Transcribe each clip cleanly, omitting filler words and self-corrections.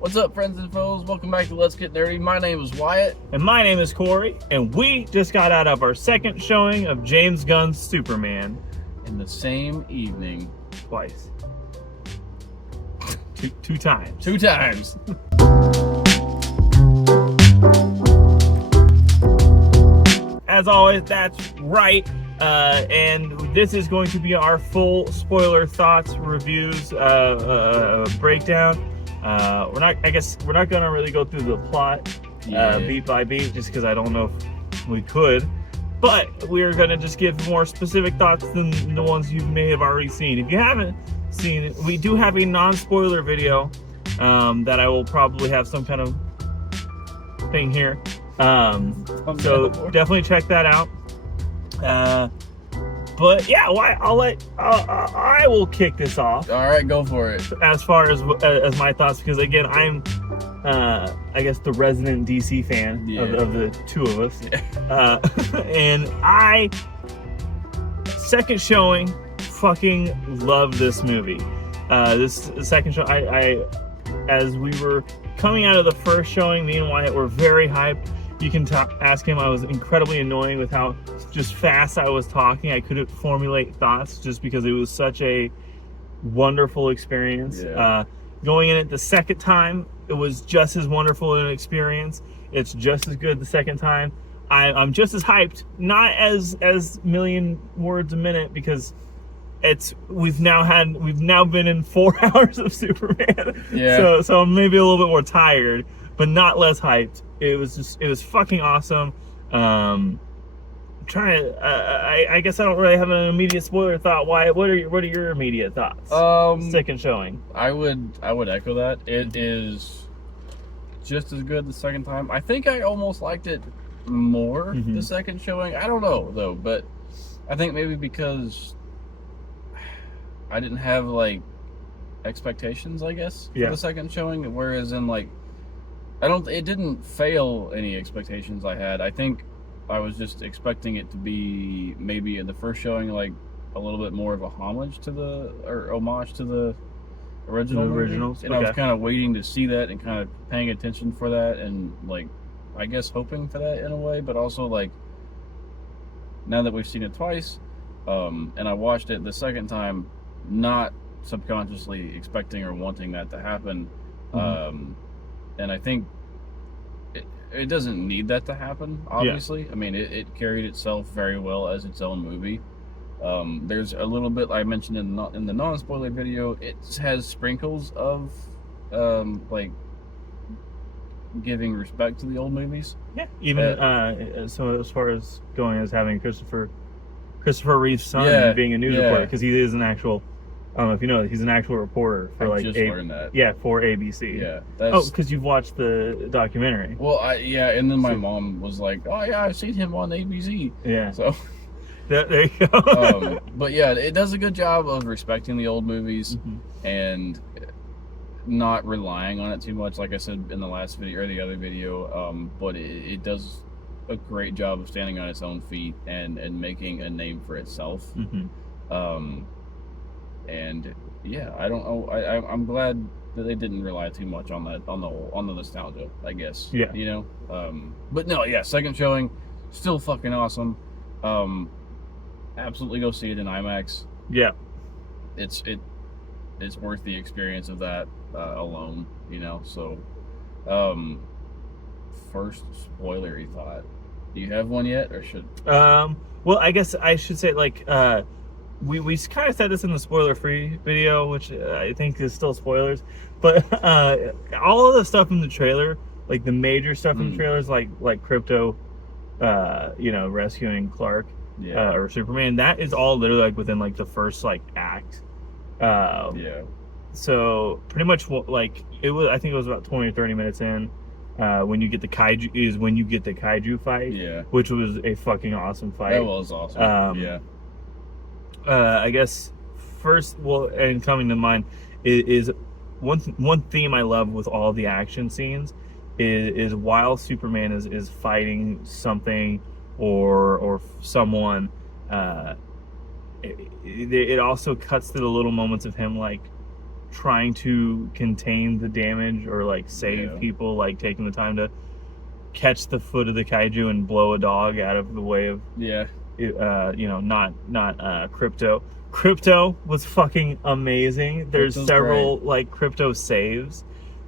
What's up, friends and foes? Welcome back to Let's Get Dirty. My name is Wyatt. And my name is Corey, and we just got out of our second showing of James Gunn's Superman. In the same evening. Twice. Two times. Two times. As always, that's right. And this is going to be our full spoiler thoughts, reviews, breakdown. We're not gonna really go through the plot beat by beat, just because I don't know if we could. But we're gonna just give more specific thoughts than the ones you may have already seen. If you haven't seen it, we do have a non-spoiler video that I will probably have some kind of thing here. So definitely check that out. But yeah, I will kick this off. All right, go for it. As far as my thoughts, because again, I'm I guess the resident DC fan of the two of us. Yeah. And second showing, fucking love this movie. This second show, I as we were coming out of the first showing, me and Wyatt were very hyped. You can ask him. I was incredibly annoying with how just fast I was talking. I couldn't formulate thoughts just because it was such a wonderful experience. Yeah. Going in it the second time, it was just as wonderful an experience. It's just as good the second time. I'm just as hyped, not as million words a minute, because we've now been in 4 hours of Superman. Yeah. So I'm maybe a little bit more tired, but not less hyped. It was fucking awesome. I guess I don't really have an immediate spoiler thought. Why? What are your immediate thoughts? Second showing. I would echo that. It is just as good the second time. I think I almost liked it more the second showing. I don't know though, but I think maybe because I didn't have like expectations, I guess, for the second showing. Whereas in like, it didn't fail any expectations I had. I think I was just expecting it to be maybe in the first showing like a little bit more of a homage to the originals. And I was kind of waiting to see that and kind of paying attention for that and like, I guess hoping for that in a way, but also like now that we've seen it twice, and I watched it the second time, not subconsciously expecting or wanting that to happen. And I think it doesn't need that to happen, obviously. Yeah. I mean, it carried itself very well as its own movie. There's a little bit I mentioned in the non-spoiler video. It has sprinkles of like giving respect to the old movies. Yeah, even so as far as going as having Christopher Reeve's son being a news reporter, because he is an actual. I don't know if you know, he's an actual reporter for learned that. Yeah, for ABC. Yeah. Because you've watched the documentary. Well, and then my mom was like, "Oh yeah, I've seen him on ABC." Yeah. So there you go. But yeah, it does a good job of respecting the old movies and not relying on it too much, like I said in the last video or the other video. But it does a great job of standing on its own feet and making a name for itself. And yeah, I don't know. I'm glad that they didn't rely too much on that, on the nostalgia, I guess. Yeah. You know. But no, yeah. Second showing, still fucking awesome. Absolutely go see it in IMAX. Yeah. It's worth the experience of that alone. You know. So, first spoilery thought. Do you have one yet, or should? Well, I guess I should say like. We kind of said this in the spoiler-free video, which I think is still spoilers, but all of the stuff in the trailer, like the major stuff in the trailers, like Crypto, rescuing Clark, or Superman, that is all literally like within like the first like act. So pretty much like it was. I think it was about 20 or 30 minutes in. When you get the kaiju fight, which was a fucking awesome fight. That was awesome. I guess first, and coming to mind is one theme I love with all the action scenes is while Superman is fighting something or someone, it also cuts to the little moments of him like trying to contain the damage or like save Yeah. people, like taking the time to catch the foot of the kaiju and blow a dog out of the way of Yeah. not Crypto. Crypto was fucking amazing. There's Crypto's several great. like Crypto saves.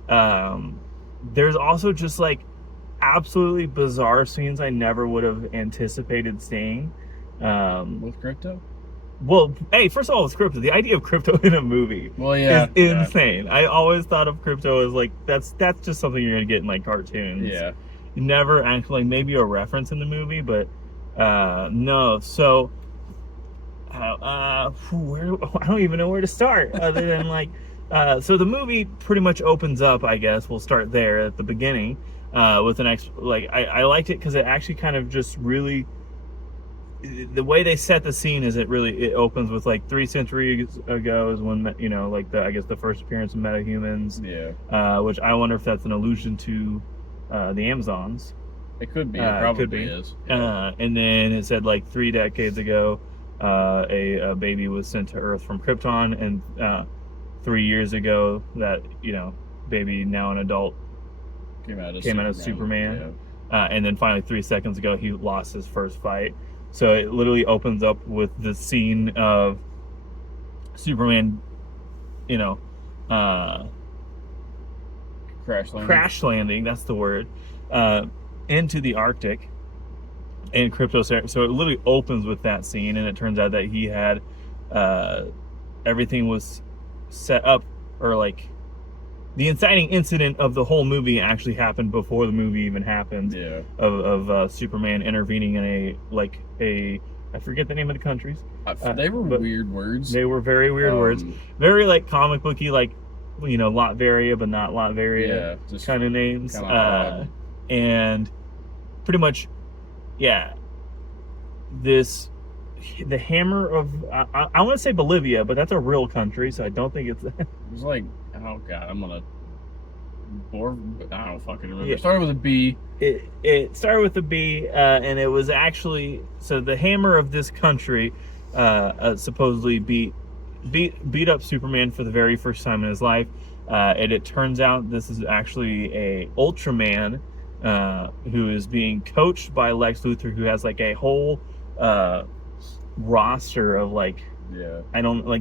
There's also just like absolutely bizarre scenes I never would have anticipated seeing. With Crypto? Well, hey, first of all, it's Crypto. The idea of Crypto in a movie is insane. I always thought of Crypto as like that's just something you're gonna get in like cartoons. Yeah. Never actually, like, maybe a reference in the movie, but no. So I don't even know where to start other than like so the movie pretty much opens up, I guess we'll start there at the beginning with an I liked it because it actually kind of just really, the way they set the scene is it opens with like 3 centuries ago is when like I guess the first appearance of metahumans. Yeah. Which I wonder if that's an allusion to the Amazons. It could be. It probably could be. is. And then it said like 3 decades ago, a baby was sent to Earth from Krypton, and 3 years ago, that baby, now an adult, came out as Superman. Yeah. And then finally 3 seconds ago, he lost his first fight. So it literally opens up with the scene of Superman, crash landing. That's the word. Into the Arctic. And Crypto, so it literally opens with that scene, and it turns out that he had everything was set up, or like the inciting incident of the whole movie actually happened before the movie even happened. Yeah. Of Superman intervening in I forget the name of the countries. They were weird words. They were very weird words, very like comic booky, like Latveria, but not Latveria, just kind of names. Odd. And pretty much. Yeah, the hammer of I want to say Bolivia, but that's a real country, so I don't think it's. It was like, oh god, I don't fucking remember. Yeah. It started with a B. It started with a B, and it was actually, so the hammer of this country supposedly beat up Superman for the very first time in his life, and it turns out this is actually a Ultraman. Who is being coached by Lex Luthor, who has like a whole roster of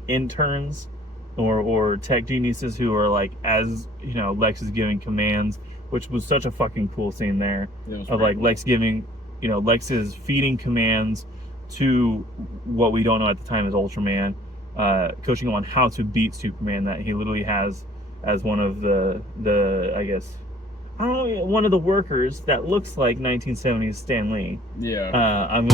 interns or tech geniuses who are like, as Lex is giving commands, which was such a fucking cool scene there of like cool. Lex giving, Lex is feeding commands to what we don't know at the time as Ultraman, coaching him on how to beat Superman, that he literally has as one of the I guess, I don't know, one of the workers that looks like 1970s Stan Lee. Yeah. I mean,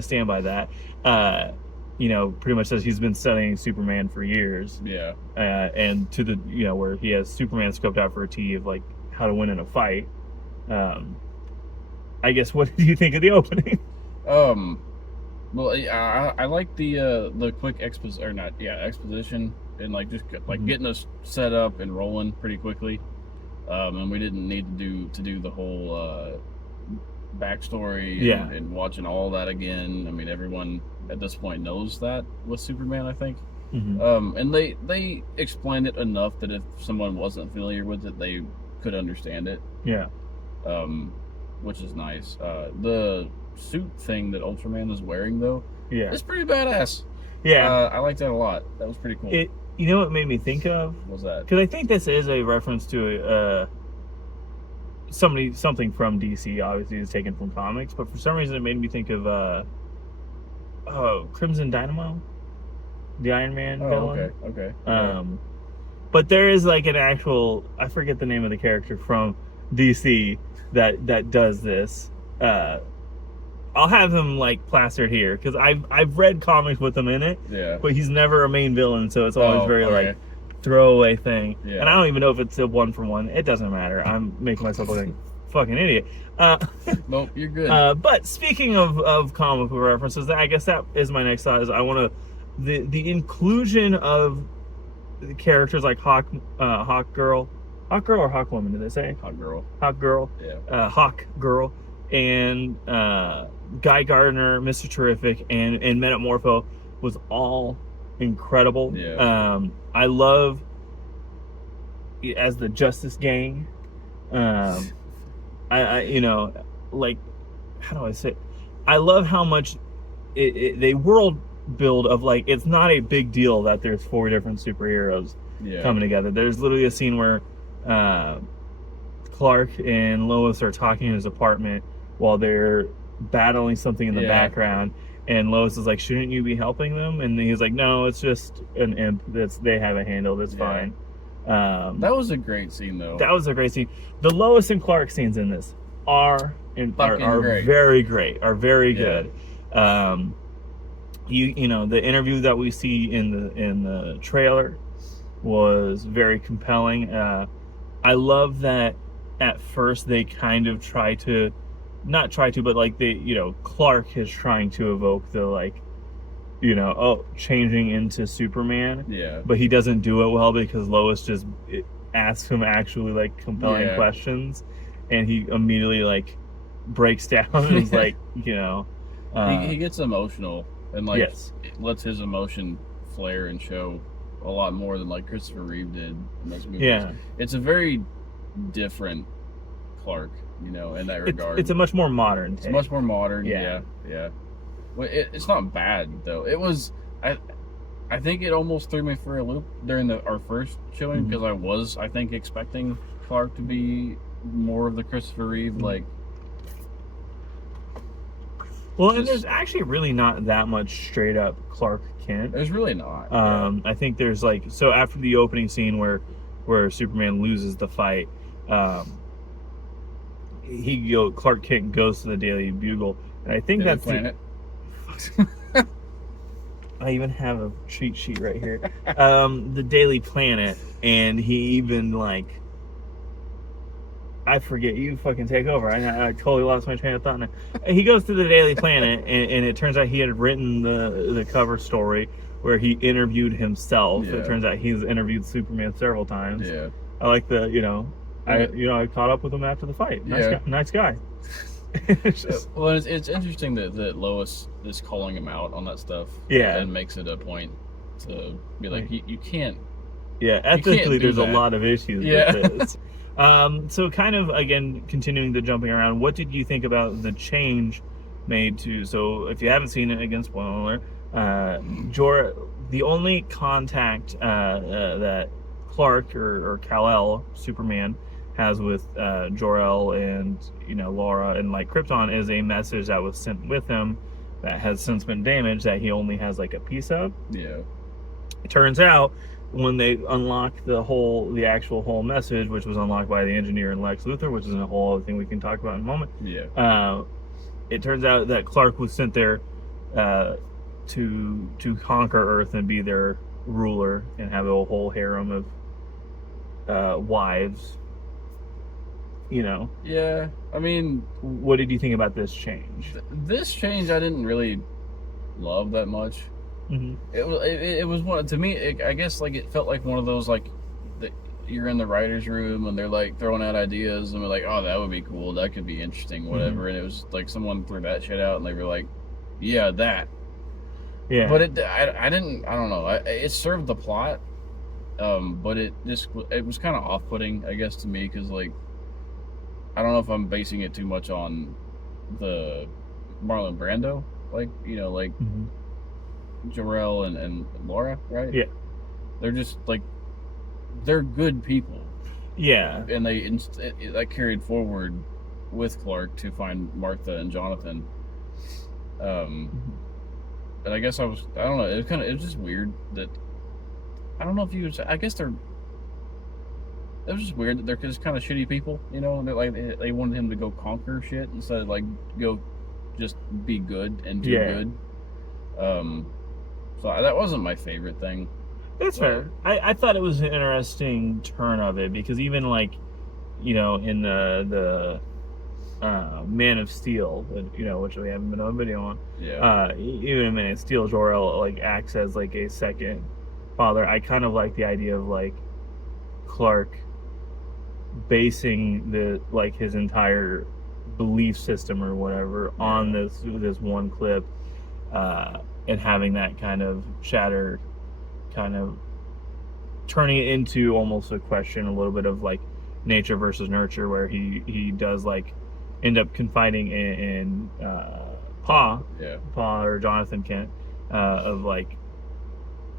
stand by that. Pretty much says he's been studying Superman for years. Yeah. And to the where he has Superman scoped out for a T of like how to win in a fight. I guess, what did you think of the opening? Well, I like the quick exposition, and like just like getting us set up and rolling pretty quickly, and we didn't need to do the whole backstory and watching all that again. I mean, everyone at this point knows that with Superman, I think. Mm-hmm. And they explained it enough that if someone wasn't familiar with it, they could understand it. Yeah. Which is nice. The suit thing that Ultraman is wearing, though, it's pretty badass. Yeah. I like that a lot. That was pretty cool. You know what made me think of? What was that? Because I think this is a reference to something from DC. Obviously, is taken from comics, but for some reason it made me think of Crimson Dynamo, the Iron Man villain. Okay. But there is like an actual, I forget the name of the character from DC that does this. I'll have him like plastered here because I've read comics with him in it. Yeah. But he's never a main villain, so it's always like throwaway thing. Yeah. And I don't even know if it's a 1-for-1. It doesn't matter. I'm making myself look like a fucking idiot. Nope, you're good. But speaking of comic book references, I guess that is my next thought. Is I want to the inclusion of characters like Hawk Girl, Hawk Girl or Hawk Woman, did they say? Hot girl. Hawk Girl. Yeah. Hawk Girl. And Guy Gardner, Mr. Terrific, and Metamorpho was all incredible. Yeah. I love, as the Justice Gang, I you know, like, how do I say it? I love how much they world build of, like, it's not a big deal that there's 4 different superheroes coming together. There's literally a scene where Clark and Lois are talking in his apartment while they're battling something in the background, and Lois is like, shouldn't you be helping them? And he's like, no, it's just an imp they have a handle, that's fine. That was a great scene, though. That was a great scene. The Lois and Clark scenes in this are great. Very great, are very good. You know, the interview that we see in the trailer was very compelling. I love that at first they kind of but like Clark is trying to evoke the, like, changing into Superman. Yeah. But he doesn't do it well because Lois just asks him actually, like, compelling questions, and he immediately, like, breaks down and is like, he gets emotional and, like, it lets his emotion flare and show a lot more than, like, Christopher Reeve did in those movies. Yeah. It's a very different Clark, in that regard. It's a much more modern take. It's much more modern. Yeah. Well, it's not bad, though. It was, I think it almost threw me for a loop during our first showing, because I think, expecting Clark to be more of the Christopher Reeve, like. Well, and there's actually really not that much straight up Clark Kent. There's really not. I think there's, like, so after the opening scene where Superman loses the fight, Clark Kent goes to the Daily Bugle, and I think that's Planet. I even have a cheat sheet right here. The Daily Planet, and he even, like, I forget, you fucking take over. I totally lost my train of thought now. He goes to the Daily Planet, and it turns out he had written the cover story where he interviewed himself. Yeah. It turns out he's interviewed Superman several times. Yeah. I like I caught up with him after the fight. Nice guy. Well, it's interesting that Lois is calling him out on that stuff. Yeah. And makes it a point to be like, you can't. Yeah, ethically, there's that. A lot of issues with this. So kind of, again, continuing the jumping around, what did you think about the change made to, so if you haven't seen it, again, spoiler alert, the only contact that Clark or Kal-El, Superman, has with Jor-El and, Laura and, like, Krypton is a message that was sent with him that has since been damaged that he only has, like, a piece of. Yeah. It turns out, when they unlocked the actual whole message, which was unlocked by the engineer and Lex Luthor, which is a whole other thing we can talk about in a moment. Yeah. It turns out that Clark was sent there to conquer Earth and be their ruler and have a whole harem of wives. Yeah. I mean, what did you think about this change? This change I didn't really love that much. Mm-hmm. It was one to me. I guess, like, it felt like one of those, like, you're in the writer's room and they're, like, throwing out ideas and we're like, oh, that would be cool, that could be interesting, whatever. And it was like someone threw that shit out and they were like, yeah, that. Yeah. But I don't know. It served the plot, but it was kind of off-putting, I guess, to me, because, like, I don't know if I'm basing it too much on the Marlon Brando, like, like. Mm-hmm. Jor-El and Laura, right? Yeah. They're just, like, they're good people. Yeah. And that carried forward with Clark to find Martha and Jonathan. And I guess I don't know, it was just weird that, I don't know if I guess it was just weird that they're just kind of shitty people, they're like, they wanted him to go conquer shit instead of, like, go just be good and do good. So that wasn't my favorite thing. That's fair. I thought it was an interesting turn of it, because even, like, in the Man of Steel, which we haven't been on video on. Yeah. Even in Man of Steel, Jor-El, like, acts as, like, a second father. I kind of like the idea of, like, Clark basing his entire belief system or whatever on this one clip, and having that kind of shatter, kind of turning it into almost a question, a little bit of like nature versus nurture, where he does like end up confiding in Pa or Jonathan Kent, of like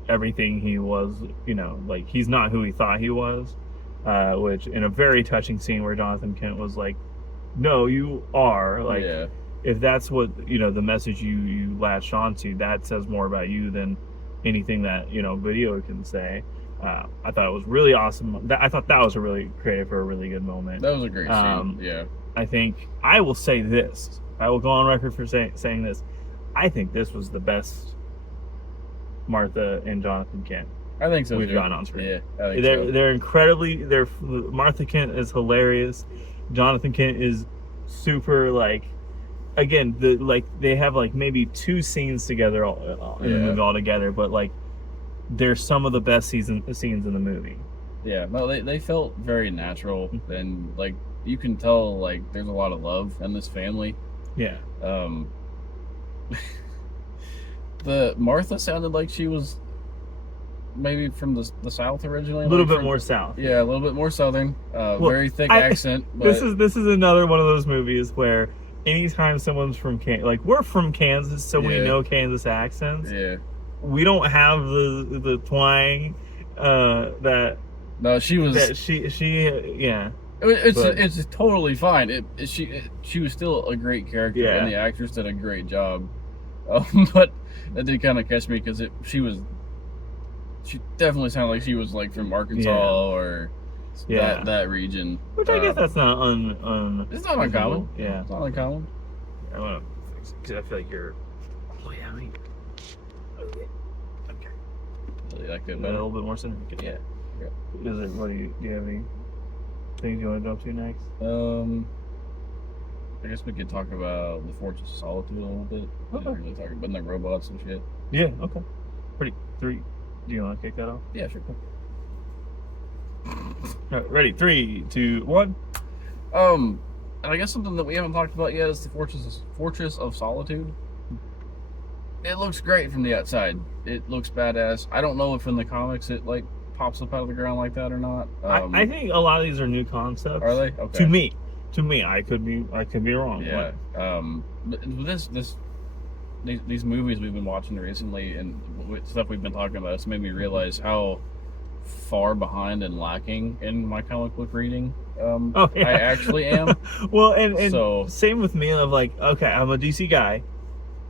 everything he was, like he's not who he thought he was, which in a very touching scene where Jonathan Kent was like, no, you are, like, if that's what, the message you latched onto, that says more about you than anything that, video can say. I thought it was really awesome. I thought that was a really creative for a really good moment. That was a great scene. Yeah. I think I will say this. I will go on record for saying this. I think this was the best Martha and Jonathan Kent I think so. We've gotten on screen. Yeah, I think they're so. they're incredibly. Martha Kent is hilarious. Jonathan Kent is super, like, again, they have like maybe 2 scenes together in the movie all together, but like they're some of the best scenes in the movie. Yeah, no, they felt very natural, and like you can tell like there's a lot of love in this family. Yeah. The Martha sounded like she was maybe from the South originally. A little bit more South. Yeah, a little bit more Southern. Very thick accent. But this is another one of those movies where anytime someone's from like, we're from Kansas, so we know Kansas accents. Yeah. We don't have the twang that. No, she was. That she yeah. It's totally fine. She was still a great character, and the actress did a great job. But that did kind of catch me because she definitely sounded like she was like from Arkansas or that region. Which I guess that's not it's not uncommon. Yeah, it's not uncommon. I want to fix it because I feel like you're. Oh yeah, okay. Really like it a little bit more significant. Yeah. Is it? Do you have any things you want to jump to next? I guess we could talk about the Fortress of Solitude a little bit. Okay. Really talk about the robots and shit. Yeah. Okay. Do you want to kick that off? Yeah, sure. All right, ready? 3, 2, 1. And I guess something that we haven't talked about yet is the Fortress of Solitude. It looks great from the outside. It looks badass. I don't know if in the comics it like pops up out of the ground like that or not. I think a lot of these are new concepts. Are they? Okay. To me, I could be wrong. Yeah. But these movies we've been watching recently and stuff we've been talking about, it's made me realize how far behind and lacking in my comic book reading I actually am. Well, and so same with me. Of like, okay, I'm a DC guy,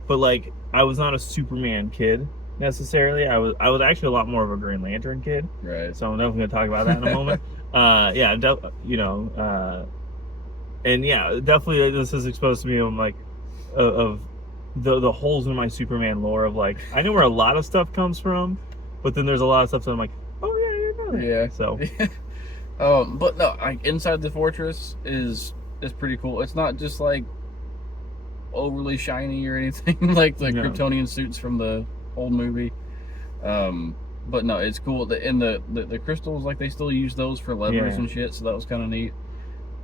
but like I was not a Superman kid necessarily. I was actually a lot more of a Green Lantern kid. Right. So I'm definitely gonna talk about that in a moment. And yeah, definitely this is exposed to me of like of the holes in my Superman lore of like, I know where a lot of stuff comes from, but then there's a lot of stuff that I'm like, oh yeah, you know that. Yeah. So but no, like inside the fortress is pretty cool. It's not just like overly shiny or anything like the Kryptonian suits from the old movie. But no, it's cool. The crystals, like they still use those for levers and shit, so that was kind of neat.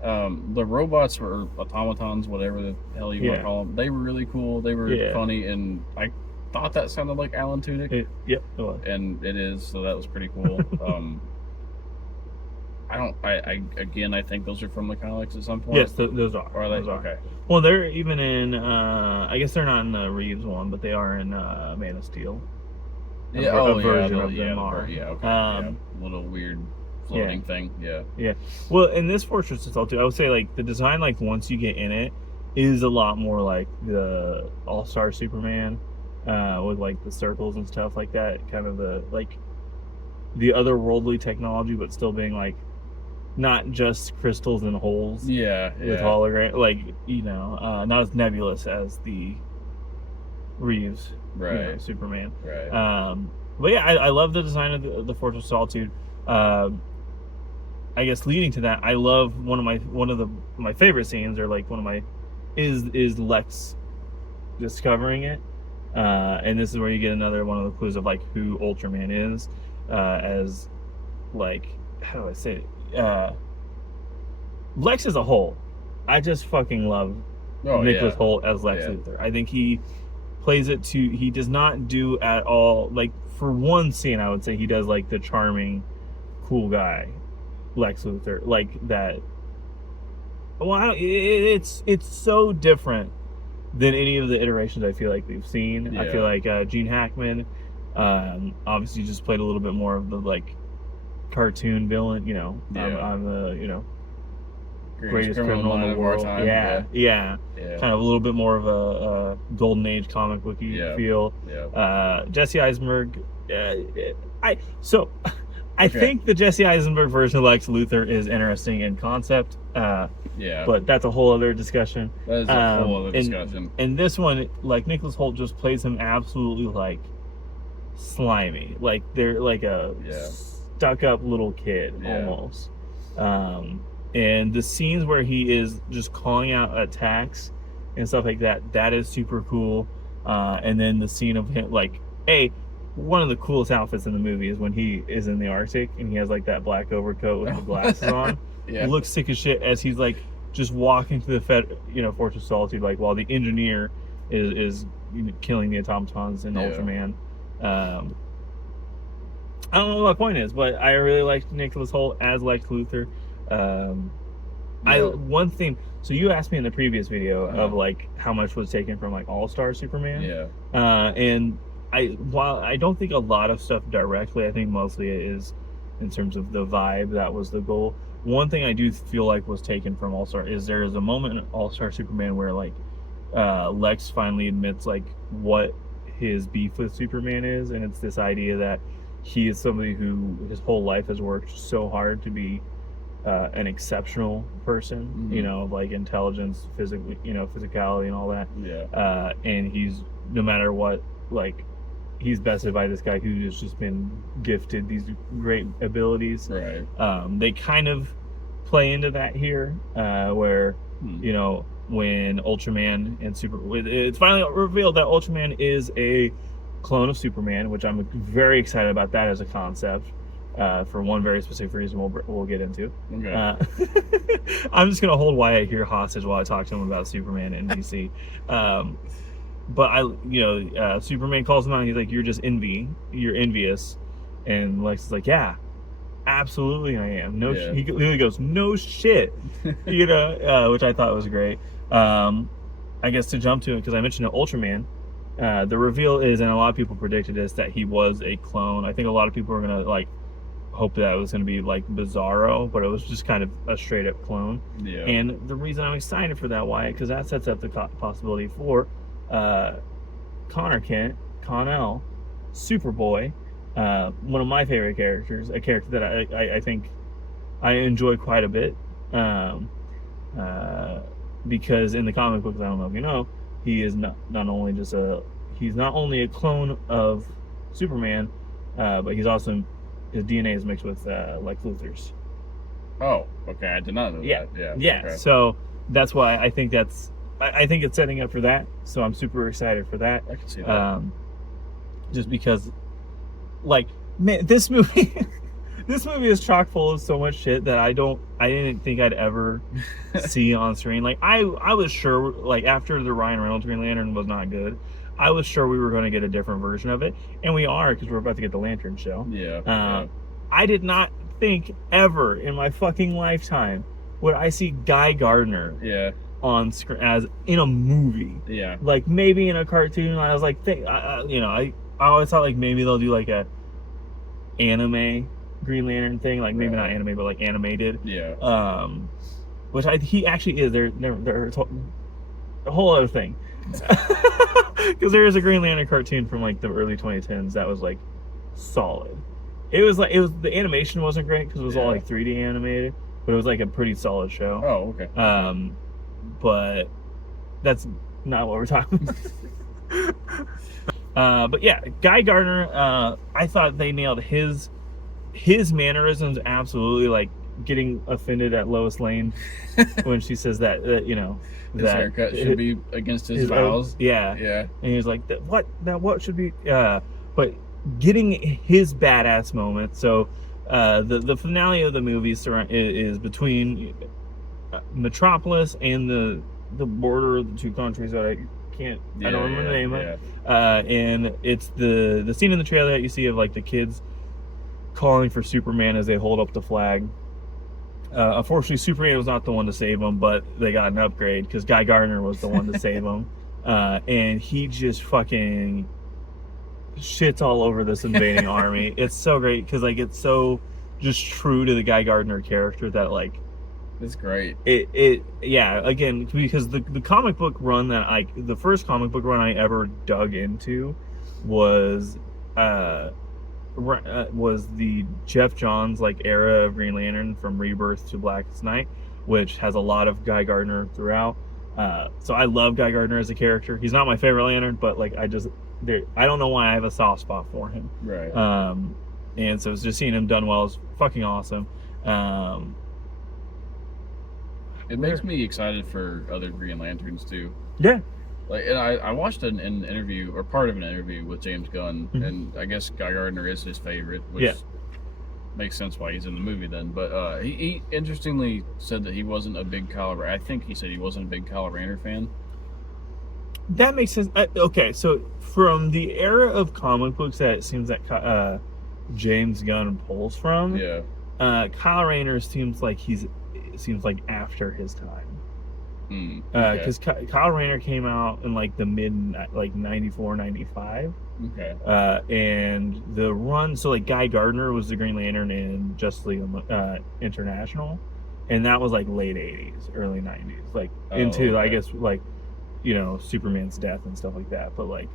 The robots or automatons, whatever the hell you want to call them, they were really cool. They were funny, and I thought that sounded like Alan Tudyk. It was. And it is, so that was pretty cool. I think those are from the comics at some point. Yes, those are. Are they? Those are. Okay. Well, they're even in. I guess they're not in the Reeves one, but they are in Man of Steel. A version of them are. Yeah. Okay. Little weird floating thing. Yeah. Yeah. Well, in this Fortress of Solitude, I would say like the design, like once you get in it, is a lot more like the All-Star Superman, with like the circles and stuff like that. Kind of the otherworldly technology, but still being like not just crystals and holes. Yeah. With hologram, like not as nebulous as the Reeves. Right. Superman. Right. But yeah, I love the design of the Fortress of Solitude. I guess leading to that, I love one of my favorite scenes, or like one of my is Lex discovering it, and this is where you get another one of the clues of like who Ultraman is, as like, how do I say it? Lex as a whole, I just fucking love Nicholas Hoult as Lex Luthor. I think he plays it to. He does not do at all like for one scene. I would say he does like the charming, cool guy, Lex Luthor, like that. Well, it's so different than any of the iterations I feel like we've seen. I feel like Gene Hackman, obviously just played a little bit more of the like cartoon villain. You know, I'm the greatest criminal in the world. Yeah. Kind of a little bit more of a golden age comic booky feel. Jesse Eisenberg. I think the Jesse Eisenberg version of Lex Luthor is interesting in concept. But that's a whole other discussion. That is a whole other discussion. And this one, like Nicholas Hoult just plays him absolutely like slimy. Like they're like a stuck up little kid almost. And the scenes where he is just calling out attacks and stuff like that, that is super cool. And then the scene of him, like, one of the coolest outfits in the movie is when he is in the Arctic and he has like that black overcoat with the glasses on. It looks sick as shit as he's like just walking to the Fortress of Solitude, like while the engineer is killing the automatons in Ultraman. I don't know what my point is, but I really liked Nicholas Hoult as Lex Luthor. One thing. So you asked me in the previous video of like how much was taken from like All-Star Superman. And while I don't think a lot of stuff directly, I think mostly it is in terms of the vibe. That was the goal. One thing I do feel like was taken from All-Star is there is a moment in All-Star Superman where like Lex finally admits like what his beef with Superman is, and it's this idea that he is somebody who his whole life has worked so hard to be an exceptional person, like intelligence, physicality and all that. And he's, no matter what, like he's bested by this guy who has just been gifted these great abilities. They kind of play into that here, where when Ultraman and it's finally revealed that Ultraman is a clone of Superman, which I'm very excited about that as a concept. For one very specific reason we'll get into. I'm just gonna hold Wyatt here hostage while I talk to him about Superman and DC. But Superman calls him out and he's like, you're envious. And Lex is like, yeah, absolutely I am. He literally goes, no shit. Which I thought was great. I guess to jump to it, because I mentioned Ultraman, the reveal is, and a lot of people predicted this, that he was a clone. I think a lot of people are gonna like hope that it was going to be like Bizarro, but it was just kind of a straight up clone. And the reason I'm excited for that, Wyatt, because that sets up the possibility for Connor Kent, Con-El, Superboy, one of my favorite characters, a character that I think I enjoy quite a bit, because in the comic books, I don't know if you know, he is not only a clone of Superman, but he's also, his DNA is mixed with Lex Luthor's. Oh, okay. I did not know that. Yeah. Okay. So that's why I think I think it's setting up for that. So I'm super excited for that. I can see that. Just because, like, man, this movie is chock full of so much shit that I didn't think I'd ever see on screen. Like, I was sure, like, after the Ryan Reynolds Green Lantern was not good, I was sure we were going to get a different version of it, and we are, because we're about to get the Lantern show. I did not think ever in my fucking lifetime would I see Guy Gardner on screen as in a movie. Like maybe in a cartoon. I was like, I always thought like maybe they'll do like a anime Green Lantern thing, like maybe not anime, but like animated. Which he actually is. They're a whole other thing. Because there is a Green Lantern cartoon from like the early 2010s that was like solid. It was the animation wasn't great because it was all like 3D animated, but it was like a pretty solid show. Oh, okay. But that's not what we're talking about. But yeah, Guy Gardner, I thought they nailed his mannerisms absolutely, like getting offended at Lois Lane when she says that his haircut should be against his vows. And he was like, what should be, but getting his badass moment. So the finale of the movie is between Metropolis and the border of the two countries that I don't remember the name of. And it's the scene in the trailer that you see of like the kids calling for Superman as they hold up the flag. Unfortunately, Superman was not the one to save them, but they got an upgrade because Guy Gardner was the one to save them. And he just fucking shits all over this invading army. It's so great because like it's so just true to the Guy Gardner character that like it's great. Yeah, again, because the comic book run the first comic book run I ever dug into was the Jeff Johns like era of Green Lantern from Rebirth to Blackest Night, which has a lot of Guy Gardner throughout. So I love Guy Gardner as a character. He's not my favorite Lantern, but like I don't know why I have a soft spot for him. Right. And so just seeing him done well is fucking awesome. It makes me excited for other Green Lanterns too. Yeah. Like, and I watched an interview or part of an interview with James Gunn, and I guess Guy Gardner is his favorite, which makes sense why he's in the movie then. But he interestingly said that he wasn't a big Kyle. I think he said he wasn't a big Kyle Rayner fan. That makes sense. Okay, so from the era of comic books that it seems that James Gunn pulls from, Kyle Rayner seems like after his time. Because Kyle Rayner came out in like the mid 94, 95. Okay. And the run, so like Guy Gardner was the Green Lantern in Justice League International, and that was like late 80s, early 90s, like into I guess like Superman's death and stuff like that. But like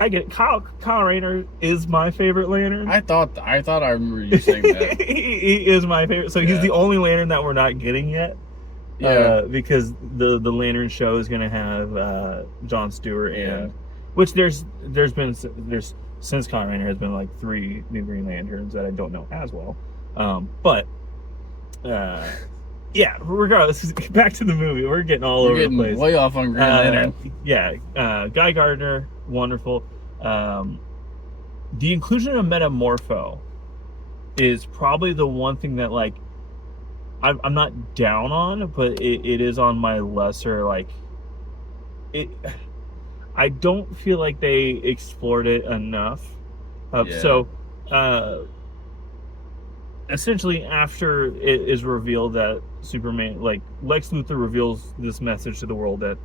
I get it. Kyle Rayner is my favorite Lantern. I thought I remember you saying that. He is my favorite. So he's the only Lantern that we're not getting yet. Yeah. Because the Lantern show is going to have Jon Stewart and which there's since Kyle Rayner has been like 3 new Green Lanterns that I don't know as well. But yeah, regardless, back to the movie. We're getting over the place. Way off on Green Lantern. Guy Gardner, wonderful. The inclusion of Metamorpho is probably the one thing that like I'm not down on, but it is on my lesser like it. I don't feel like they explored it enough. So essentially, after it is revealed that Superman, like Lex Luthor reveals this message to the world that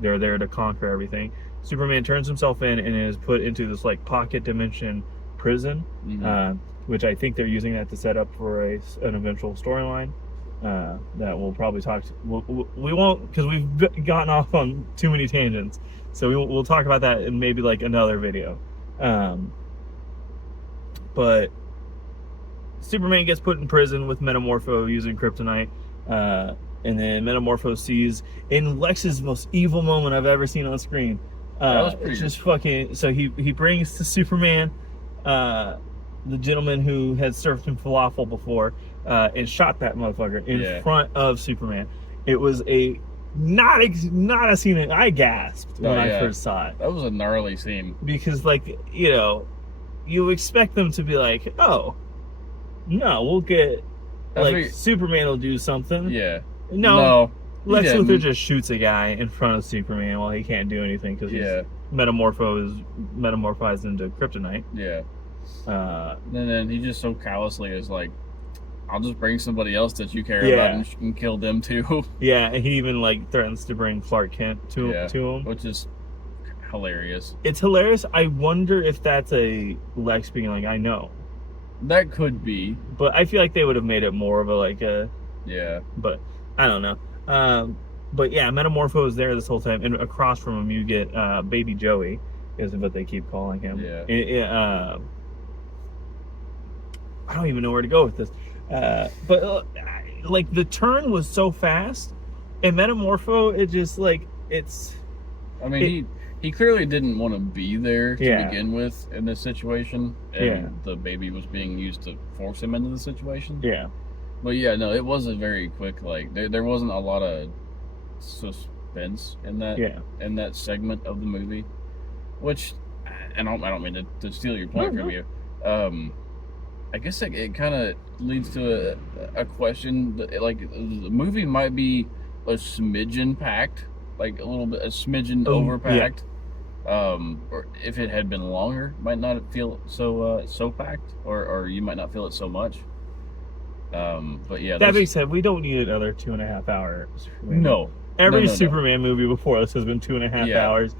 they're there to conquer everything. Superman turns himself in and is put into this like pocket dimension prison, which I think they're using that to set up for an eventual storyline that we'll probably talk to. We won't, because we've gotten off on too many tangents, so we'll talk about that in maybe like another video. But Superman gets put in prison with Metamorpho using kryptonite, and then Metamorpho sees in Lex's most evil moment I've ever seen on screen. That was pretty just fucking. So he brings to Superman the gentleman who had served him falafel before and shot that motherfucker in front of Superman. It was not a scene that I gasped when I first saw it. That was a gnarly scene because like you expect them to be like, oh no, we'll get Superman will do something. No. Lex Luthor just shoots a guy in front of Superman while he can't do anything because he's metamorphized into kryptonite. And then he just so callously is like, I'll just bring somebody else that you care about and kill them too. And he even like threatens to bring Clark Kent to him, which is hilarious. It's hilarious. I wonder if that's a Lex being like, I know. That could be, but I feel like they would have made it more of a like a But I don't know. But yeah, Metamorpho is there this whole time, and across from him you get Baby Joey, is what they keep calling him. I don't even know where to go with this. But like the turn was so fast, and Metamorpho, it just like it's. I mean, he clearly didn't want to be there to begin with in this situation, and the baby was being used to force him into the situation. But it was a very quick like there wasn't a lot of suspense in that segment of the movie, which, and I don't mean to steal your point from you. I guess it kind of leads to a question. Like the movie might be a smidgen packed, like a little bit, a smidgen Yeah. overpacked. Or if it had been longer, might not feel so packed, or you might not feel it so much. But yeah, That being there's said, we don't need another 2.5 hours. no, Every no. Superman movie before this has been 2.5 Yeah, hours.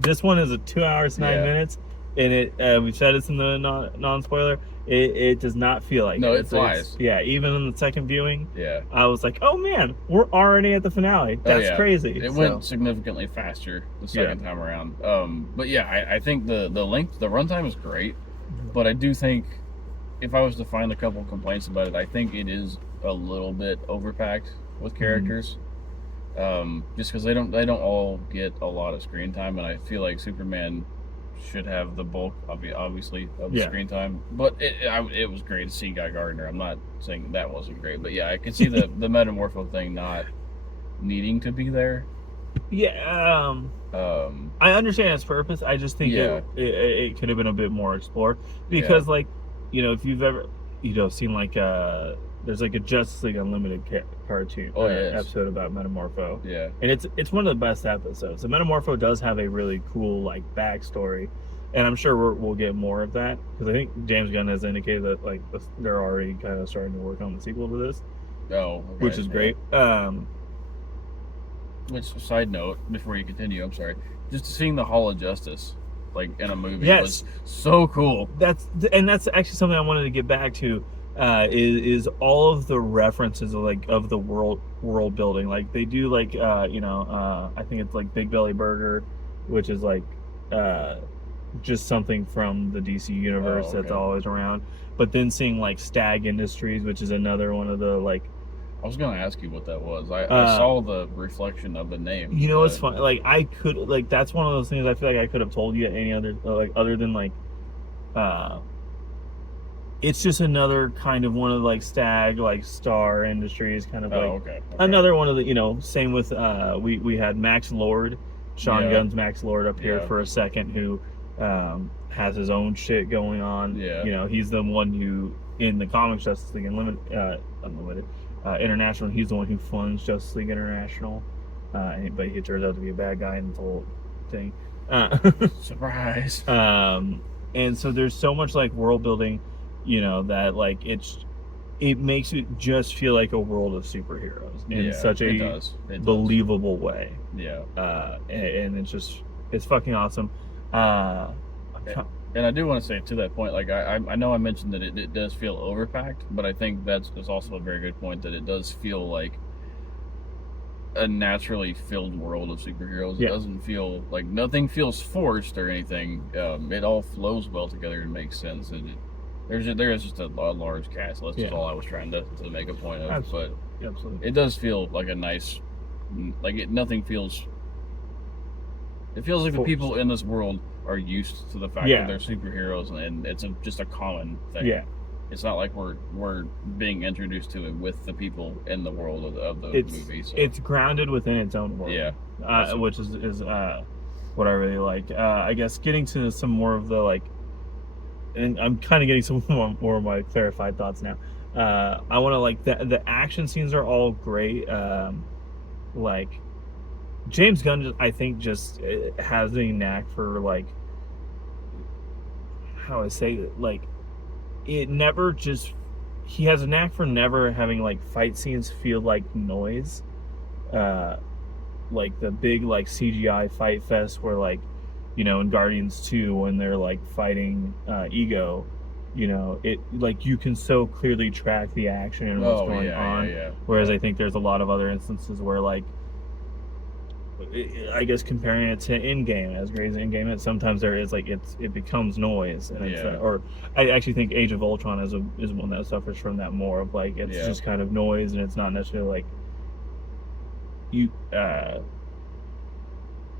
This one is a 2 hours 9 minutes, and we've said it's in the non spoiler. It does not feel like no, it. it flies. Yeah, even in the second viewing, Yeah. I was like, oh man, we're already at the finale. Oh, That's yeah. crazy. It went significantly faster the second time around. But yeah, I think the length, the runtime is great, but I do think if I was to find a couple complaints about it, I think it is a little bit overpacked with characters. Just because they don't all get a lot of screen time, and I feel like Superman should have the bulk, obviously, of the screen time. But it was great to see Guy Gardner. I'm not saying that wasn't great, but yeah, I can see the Metamorpho thing not needing to be there. Yeah, I understand its purpose. I just think it could have been a bit more explored because, like, if you've ever seen like there's like a Justice League Unlimited cartoon episode about Metamorpho. Yeah, and it's one of the best episodes. The Metamorpho does have a really cool like backstory, and I'm sure we'll get more of that because I think James Gunn has indicated that like they're already kind of starting to work on the sequel to this. Oh, okay. Which is great. Which, side note, before you continue, I'm sorry, just seeing the Hall of Justice like in a movie was so cool. That's actually something I wanted to get back to. Is all of the references of the world building, like they do like I think it's like Big Belly Burger, which is like just something from the DC universe that's always around, but then seeing like Stag Industries, which is another one of the like, I was gonna ask you what that was. I saw the reflection of the name. It's fun. Like I could like that's one of those things I feel like I could have told you any other like other than like it's just another kind of one of like Stag, like Star Industries, kind of like another one of the same with we had Max Lord, Sean Gunn's Max Lord up here for a second, who has his own shit going on. He's the one who in the comics Justice League Unlimited International, he's the one who funds Justice League International, but he turns out to be a bad guy in the whole thing. Surprise. And so there's so much like world building, that like it makes it just feel like a world of superheroes in such a believable way. And it's fucking awesome. And I do want to say to that point, like I know I mentioned that it does feel overpacked, but I think that's also a very good point, that it does feel like a naturally filled world of superheroes. It doesn't feel like nothing feels forced or anything. It all flows well together and makes sense. And there is just a large cast. That's just all I was trying to make a point of. Absolutely. But it does feel like a nice, like nothing feels. It feels like the people in this world are used to the fact that they're superheroes, and it's just a common thing. It's not like we're being introduced to it with the people in the world of the movie. So. It's grounded within its own world. Which is what I really like. I guess getting to some more of the like, and I'm kind of getting some more of my clarified thoughts now. I want to like the action scenes are all great. Like James Gunn, I think, just has a knack for like, how I say it, like it never just. He has a knack for never having like fight scenes feel like noise. Like the big like CGI fight fest where like, in Guardians 2 when they're like fighting Ego, it like you can so clearly track the action and what's going on. Whereas I think there's a lot of other instances where like, I guess comparing it to Endgame, as great as Endgame is, sometimes there is like it becomes noise, and or I actually think Age of Ultron is one that suffers from that more of like it's just kind of noise, and it's not necessarily like you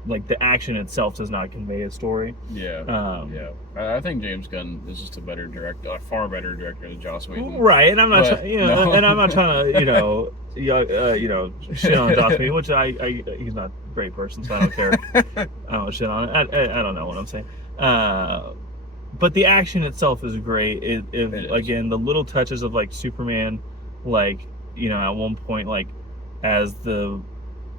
like the action itself does not convey a story. I think James Gunn is just a better director, a far better director than Joss Whedon. Right, and I'm not, and I'm not trying to, shit on Joss Whedon, which he's not a great person, so I don't care. I don't shit on it. I don't know what I'm saying. but the action itself is great. It is. Again, the little touches of like Superman, like at one point, like as the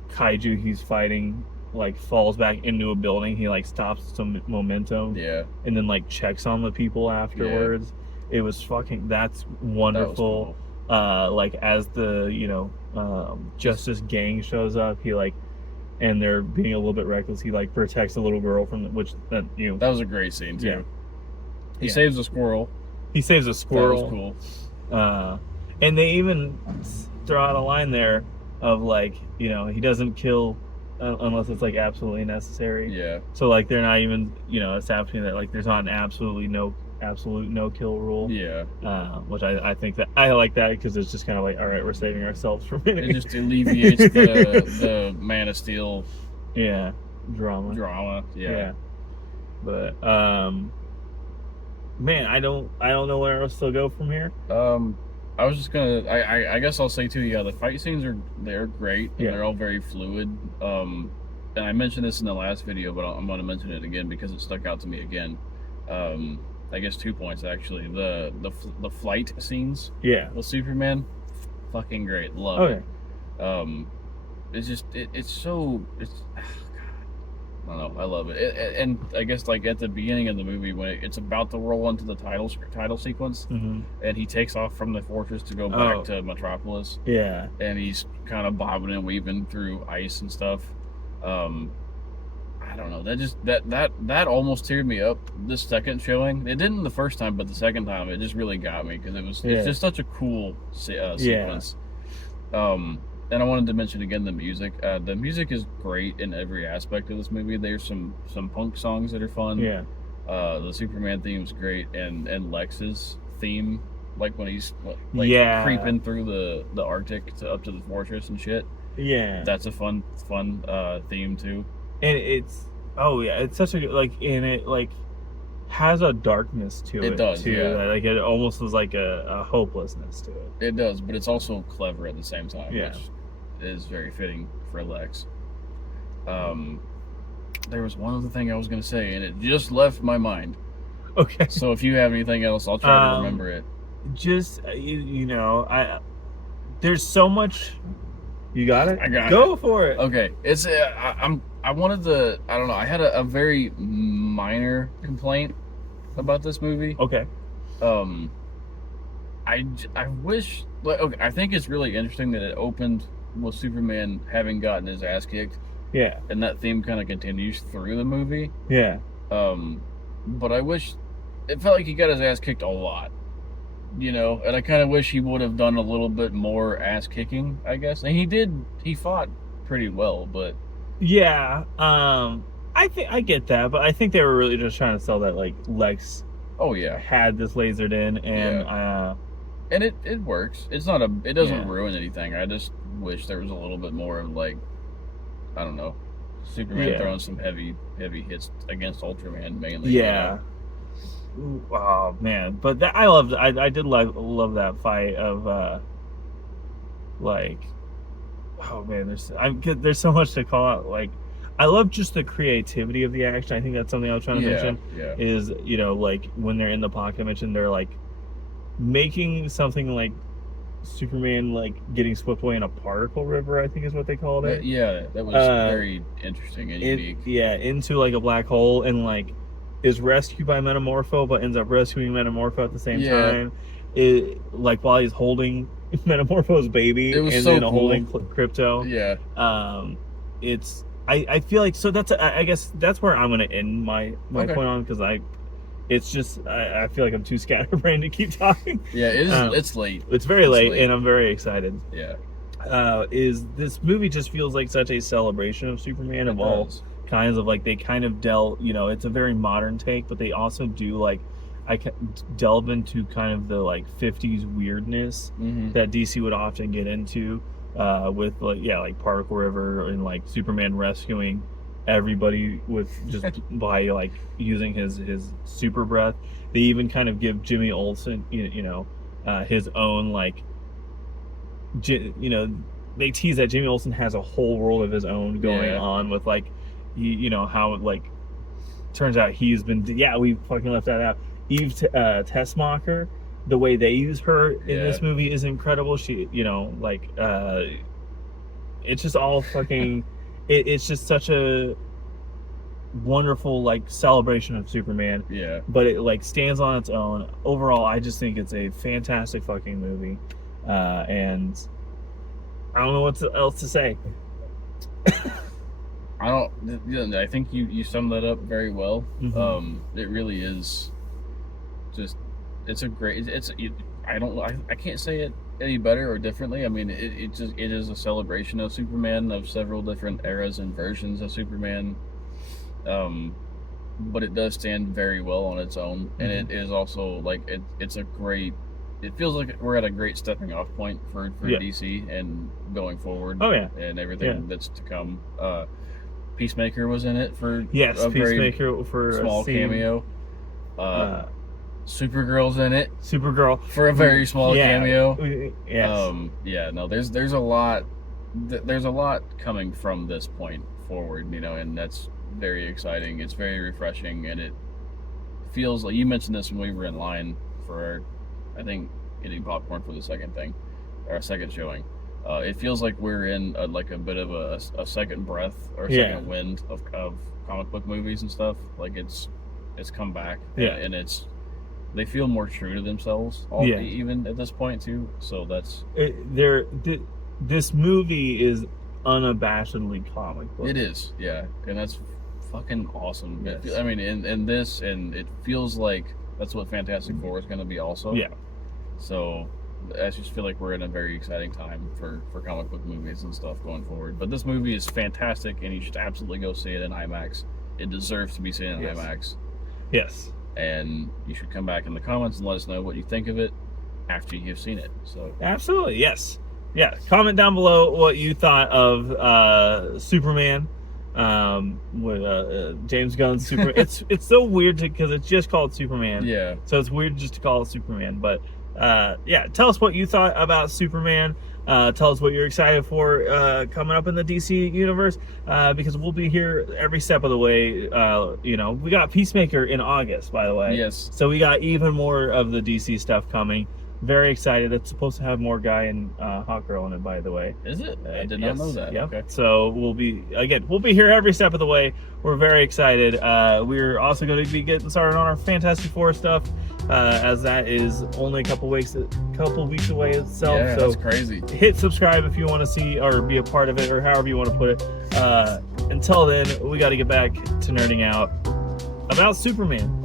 kaiju he's fighting like falls back into a building, he like stops some momentum, and then like checks on the people afterwards. It was fucking. That's wonderful. That was cool. Like as the Justice Gang shows up, he like. And they're being a little bit reckless. He like protects a little girl from that was a great scene too. Yeah. He saves a squirrel. He saves a squirrel. That was cool. And they even throw out a line there of like he doesn't kill unless it's like absolutely necessary. Yeah. So like they're not even establishing that like there's not an absolute no kill rule. Yeah. Which I think that I like that because it's just kind of like, all right, we're saving ourselves from it. It just alleviates the Man of Steel. Yeah. Drama. Yeah. But man, I don't know where else to go from here. I was just gonna. I guess I'll say too. Yeah, the fight scenes they're great. And they're all very fluid. And I mentioned this in the last video, but I'm gonna mention it again because it stuck out to me again. I guess 2 points actually. The flight scenes. Yeah. With Superman, fucking great. Love it. Yeah. It's just I don't know. I love it. And I guess like at the beginning of the movie when it's about to roll into the title sequence, and he takes off from the fortress to go back to Metropolis. Yeah. And he's kind of bobbing and weaving through ice and stuff. I don't know. That almost teared me up this second showing. It didn't the first time, but the second time it just really got me because it's just such a cool sequence. And I wanted to mention again the music. The music is great in every aspect of this movie. There's some punk songs that are fun. Yeah. The Superman theme is great, and Lex's theme, like when he's creeping through the Arctic up to the fortress and shit. Yeah. That's a fun theme too. And it's such a and it like has a darkness to it. It does too. Yeah. Like it almost was like a hopelessness to it. It does, but it's also clever at the same time. Yeah. Which is very fitting for Lex. There was one other thing I was going to say, and it just left my mind. Okay. So if you have anything else, I'll try to remember it. Just there's so much. You got it. I got it. Go for it. Okay. It's I wanted to. I don't know. I had a very minor complaint about this movie. Okay. I wish. Okay. I think it's really interesting that it opened with Superman having gotten his ass kicked. Yeah. And that theme kind of continues through the movie. Yeah. But I wish it felt like he got his ass kicked a lot. And I kind of wish he would have done a little bit more ass kicking, I guess. And he fought pretty well, but yeah, I think I get that, but I think they were really just trying to sell that like Lex had this lasered in, and and it works. It doesn't ruin anything. I just wish there was a little bit more of like, I don't know, Superman throwing some heavy hits against Ultraman mainly. Yeah. Oh man, but that I did love that fight of like, oh man, there's so much to call out. Like, I love just the creativity of the action. I think that's something I was trying to mention. Yeah. Is like when they're in the pocket dimension, they're like making something like Superman like getting swept away in a particle river, I think is what they called it. That was very interesting and unique. Yeah, into like a black hole, and like is rescued by Metamorpho, but ends up rescuing Metamorpho at the same time. Like while he's holding Metamorpho's baby, it was and so then cool. holding Crypto. Yeah. It's I feel like I guess that's where I'm gonna end my point on, because it's just I feel like I'm too scatterbrained to keep talking. Yeah, it's late. It's very late, and I'm very excited. Yeah. Is this movie just feels like such a celebration of Superman of all kinds of, like, they kind of it's a very modern take, but they also do like delve into kind of the like 50s weirdness that DC would often get into with like Particle River and like Superman rescuing everybody with just by like using his super breath. They even kind of give Jimmy Olsen his own like they tease that Jimmy Olsen has a whole world of his own going on with like how like turns out he's been, we fucking left that out. Eve Tessmacher, the way they use her in this movie is incredible. She, it's just all fucking, it's just such a wonderful like celebration of Superman. Yeah. But it like stands on its own. Overall, I just think it's a fantastic fucking movie. And I don't know what else to say. I think you summed that up very well. Mm-hmm. It really is just, it's a great, I can't say it any better or differently. I mean, it is a celebration of Superman, of several different eras and versions of Superman. But it does stand very well on its own, and it is also like it's a great. It feels like we're at a great stepping off point for DC and going forward. Oh yeah, and everything that's to come. Peacemaker was in it for Peacemaker for a small cameo. Supergirl's in it. Supergirl for a very small cameo. Yes. No, there's a lot. There's a lot coming from this point forward, and that's very exciting. It's very refreshing, and it feels like, you mentioned this when we were in line for I think getting popcorn for the second showing. It feels like we're in a bit of a second breath or second wind of comic book movies and stuff. Like it's come back, and they feel more true to themselves, even at this point too. So that's this movie is unabashedly comic book. It is, and that's fucking awesome. Yes. I mean, in this, and it feels like that's what Fantastic Four is going to be also. Yeah. So I just feel like we're in a very exciting time for comic book movies and stuff going forward. But this movie is fantastic, and you should absolutely go see it in IMAX. It deserves to be seen in IMAX. Yes. And you should come back in the comments and let us know what you think of it after you've seen it. So absolutely, yes. Yeah, comment down below what you thought of Superman with James Gunn's Superman. It's so weird because it's just called Superman. Yeah. So it's weird just to call it Superman. But tell us what you thought about Superman. Tell us what you're excited for coming up in the DC universe, because we'll be here every step of the way. We got Peacemaker in August, by the way. Yes. So we got even more of the DC stuff coming. Very excited. It's supposed to have more Guy and Hawkgirl in it, by the way. Is it? I did not know that. Yeah. Okay. So we'll be here every step of the way. We're very excited. We're also going to be getting started on our Fantastic Four stuff, as that is only a couple weeks away itself. Yeah, so that's crazy. Hit subscribe if you want to see or be a part of it, or however you want to put it. Until then, we got to get back to nerding out about Superman.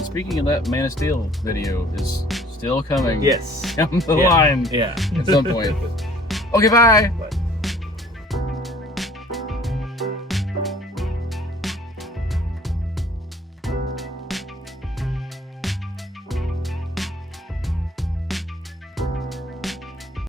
Speaking of that, Man of Steel video is still coming. Yes. Down the line. Yeah. At some point. Okay, bye.